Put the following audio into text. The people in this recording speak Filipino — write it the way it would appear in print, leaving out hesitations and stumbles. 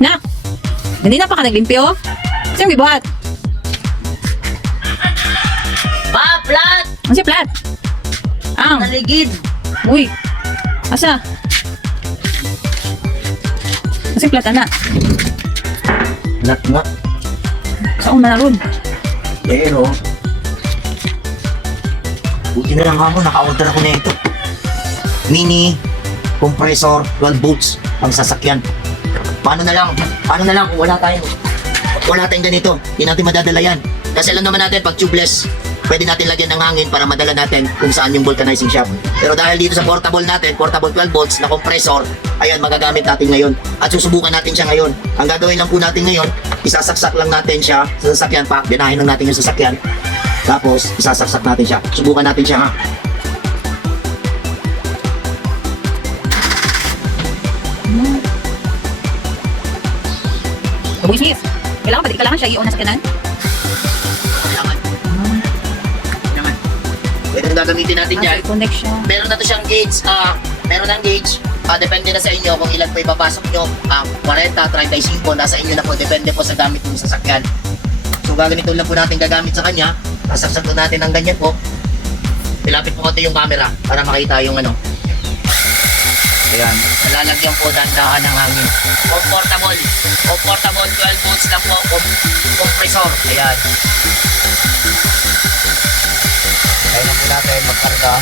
Na! Ganina pa ka naglimpyo? Sino gibuhat? Pa, plat! Ano si Plat? Ang! Naligid! Uy! Asa? Ano si Plat, ana? Nak nga. Saan na ron? Pero, buti na lang ako, naka-order ako na ito. Mini compressor 12 volts ang sasakyan. Paano na lang kung wala tayong ganito, hindi natin madadala yan. Kasi alam naman natin, pag tubeless, pwede natin lagyan ng hangin para madala natin kung saan yung vulcanizing shaft. Pero dahil dito sa portable natin, portable 12 volts na compressor, ayan, magagamit natin ngayon. At susubukan natin siya ngayon. Ang gagawin lang po natin ngayon, isasaksak lang natin siya sa sasakyan pa, binahin lang natin yung sasakyan. Tapos, isasaksak natin siya. Subukan natin siya, ha? Boy Smith, kailangan siya i-on na sakyanan? Kailangan. Ito ang gagamitin natin dyan. Connect siya. Meron na to siyang gauge. Meron ng gauge. Depende na sa inyo kung ilan po ipapasok nyo. 40, 35, nasa inyo na po. Depende po sa gamit ng sasakyan. So gaganito lang po natin gagamit sa kanya. Sasaksak po natin ng ganyan po. Ilapit po konti yung camera para makita yung ano. Ayan. Nalalagyan po dandahan ng hangin. Comfortable 12 volts lang po. Compressor. Ayan. Kaya na po natin magkarga.